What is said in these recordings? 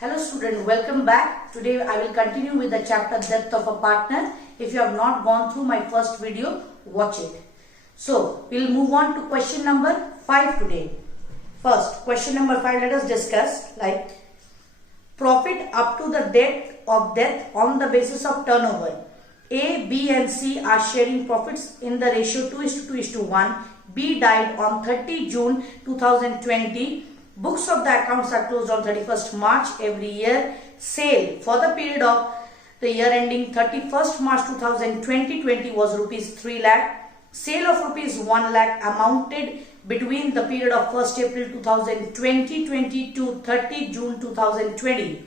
Hello student, welcome back. Today I will continue with the chapter Death of a Partner. If you have not gone through my first video, watch it. So, we will move on to question number 5 today. First, question number 5, let us discuss like profit up to the date of death on the basis of turnover. A, B and C are sharing profits in the ratio 2:2:1. B died on 30 June 2020. Books of the accounts are closed on 31st March every year. Sale for the period of the year ending 31st March 2020 was rupees 3 lakh. Sale of rupees 1 lakh amounted between the period of 1st April 2020 to 30 June 2020.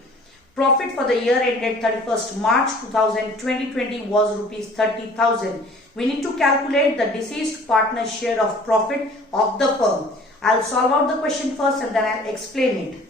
Profit for the year ended 31st March 2020 was rupees 30,000. We need to calculate the deceased partner's share of profit of the firm. I'll solve out the question first and then I'll explain it.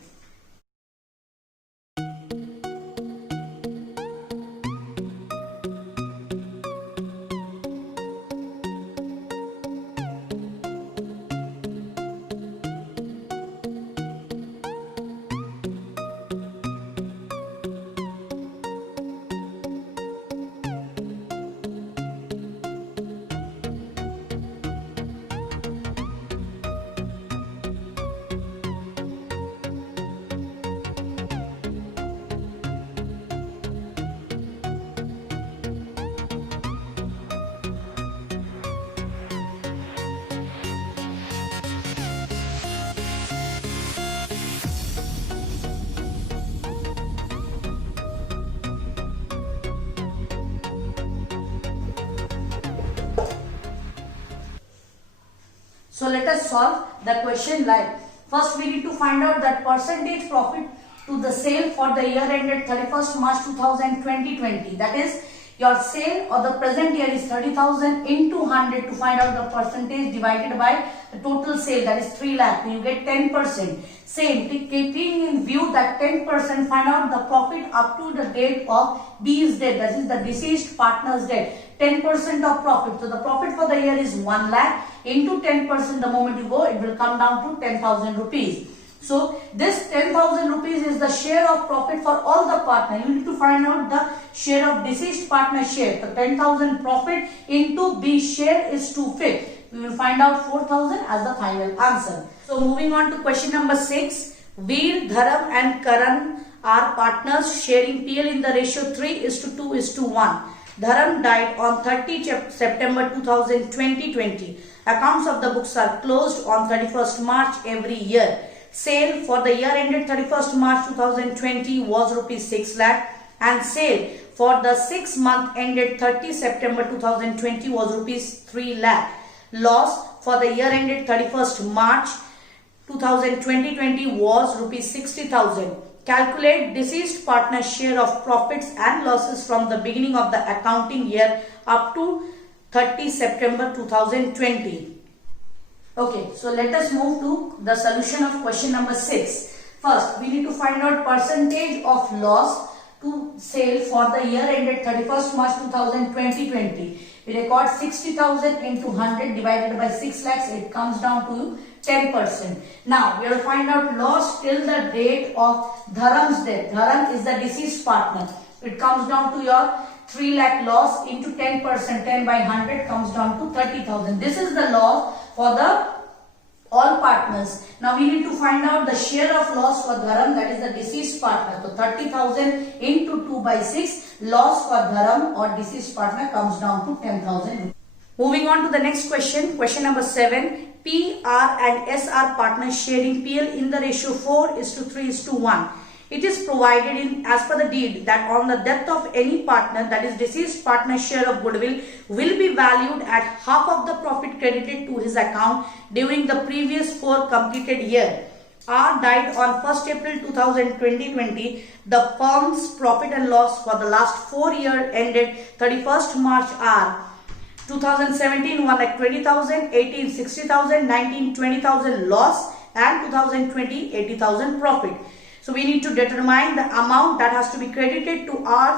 So let us solve the question like, first we need to find out that percentage profit to the sale for the year ended 31st March 2020. That is, your sale or the present year is 30,000 into 100 to find out the percentage divided by the total sale, that is 3 lakh. You get 10%. Same, keeping in view that 10%, find out the profit up to the date of B's death, that is the deceased partner's death. 10% of profit. So the profit for the year is 1 lakh into 10%. The moment you go, it will come down to 10,000 rupees. So this 10,000 rupees is the share of profit for all the partners. You need to find out the share of deceased partner share. The 10,000 profit into B share is 2/5. We will find out 4,000 as the final answer. So moving on to question number 6. Veer, Dharam and Karan are partners sharing PL in the ratio 3:2:1. Dharam died on 30 September 2020. Accounts of the books are closed on 31st March every year. Sale for the year ended 31st March 2020 was rupees 6 lakh and sale for the 6 month ended 30 September 2020 was rupees 3 lakh. Loss for the year ended 31st March 2020 was rupees 60,000. Calculate deceased partner's share of profits and losses from the beginning of the accounting year up to 30 September 2020. Okay, so let us move to the solution of question number 6. First, we need to find out percentage of loss to sale for the year ended 31st March 2020. We record 60,000 into 100 divided by 6 lakhs. It comes down to 10%. Now, we will find out loss till the date of Dharam's death. Dharam is the deceased partner. It comes down to your 3 lakh loss into 10%. 10 by 100 comes down to 30,000. This is the loss for the all partners. Now we need to find out the share of loss for Dharam, that is the deceased partner. So 30,000 into 2/6, loss for Dharam or deceased partner comes down to 10,000. Moving on to the next question, question number 7. P, R and S are partners sharing PL in the ratio 4:3:1. It is provided in as per the deed that on the death of any partner, that is deceased partner's share of goodwill will be valued at half of the profit credited to his account during the previous 4 completed year. R died on 1st April 2020. The firm's profit and loss for the last 4 years ended 31st March are 2017 1 lakh 20,000, 18 60,000, 19 20,000 loss and 2020 80,000 profit. So we need to determine the amount that has to be credited to R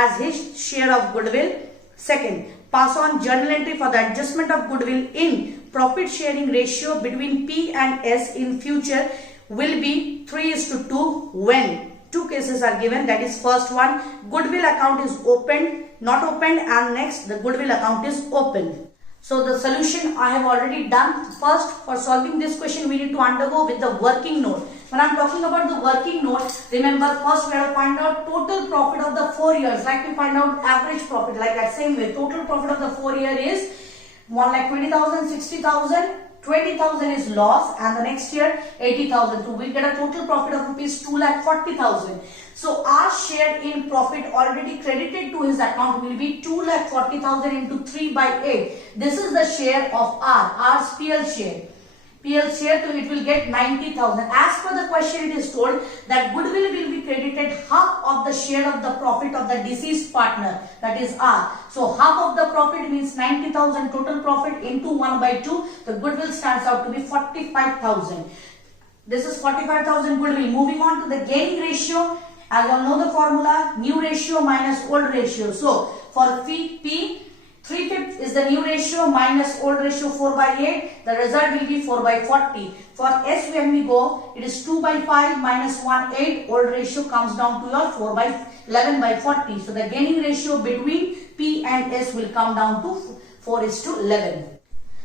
as his share of goodwill. Second, pass on journal entry for the adjustment of goodwill in profit sharing ratio between P and S in future will be 3:2 when two cases are given. That is, first one, goodwill account is opened, not opened, and next the goodwill account is opened. So the solution I have already done. First, for solving this question, we need to undergo with the working note. When I am talking about the working note, remember first we have to find out total profit of the 4 years. Like we find out average profit, like that same way. Total profit of the 4 year is 1,20,000, 60,000, 20,000 is loss, and the next year 80,000. So we get a total profit of rupees 2,40,000. So our share in profit already credited to his account will be 2,40,000 into 3 by 8. This is the share of R's PL share. PL share, so it will get 90,000. As per the question, it is told that goodwill will be credited half of the share of the profit of the deceased partner, that is R. So half of the profit means 90,000 total profit into 1 by 2. The goodwill stands out to be 45,000. This is 45,000 goodwill. Moving on to the gaining ratio. As you all know the formula, new ratio minus old ratio. So for P, 3/5 is the new ratio minus old ratio 4 by 8. The result will be 4 by 40. For S, when we go, it is 2 by 5 minus 1, 8. Old ratio comes down to your 4 by 11 by 40. So the gaining ratio between P and S will come down to 4:11.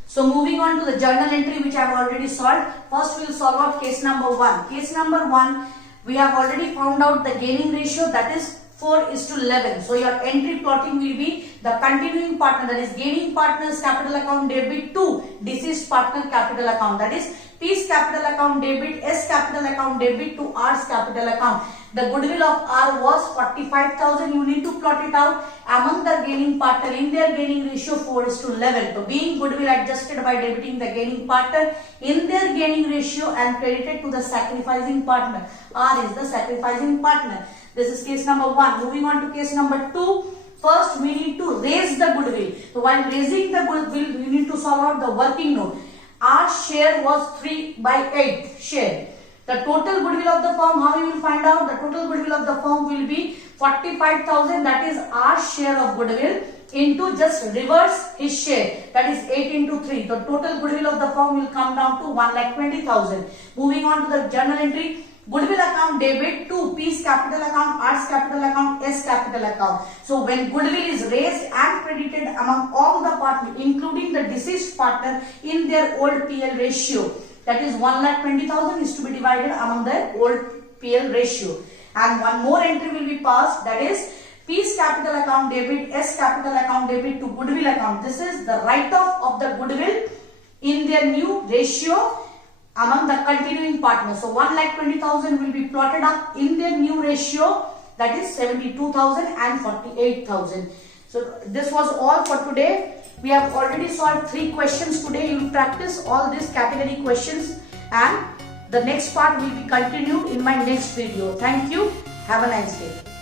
So moving on to the journal entry which I have already solved. First we will solve out case number 1. Case number 1, we have already found out the gaining ratio, that is 4:11. So your entry plotting will be the continuing partner, that is gaining partner's capital account debit to deceased partner capital account, that is P's capital account debit, S capital account debit to R's capital account. The goodwill of R was 45,000. You need to plot it out among the gaining partner in their gaining ratio 4:11. So being goodwill adjusted by debiting the gaining partner in their gaining ratio and credited to the sacrificing partner. R is the sacrificing partner. This is case number 1. Moving on to case number 2. First, we need to raise the goodwill. So while raising the goodwill, we need to solve out the working note. Our share was 3 by 8 share. The total goodwill of the firm, how you will find out? The total goodwill of the firm will be 45,000. That is our share of goodwill into just reverse his share. That is 8 into 3. The total goodwill of the firm will come down to 1,20,000. Moving on to the journal entry. Goodwill account debit to P's capital account, R's capital account, S capital account. So when goodwill is raised and credited among all the partners, including the deceased partner in their old PL ratio, that is 1,20,000 is to be divided among their old PL ratio. And one more entry will be passed, that is P's capital account debit, S capital account debit to goodwill account. This is the write-off of the goodwill in their new ratio among the continuing partners. So 1,20,000 will be plotted up in their new ratio, that is 72,000 and 48,000. So this was all for today. We have already solved 3 questions today. You will practice all these category questions and the next part will be continued in my next video. Thank you. Have a nice day.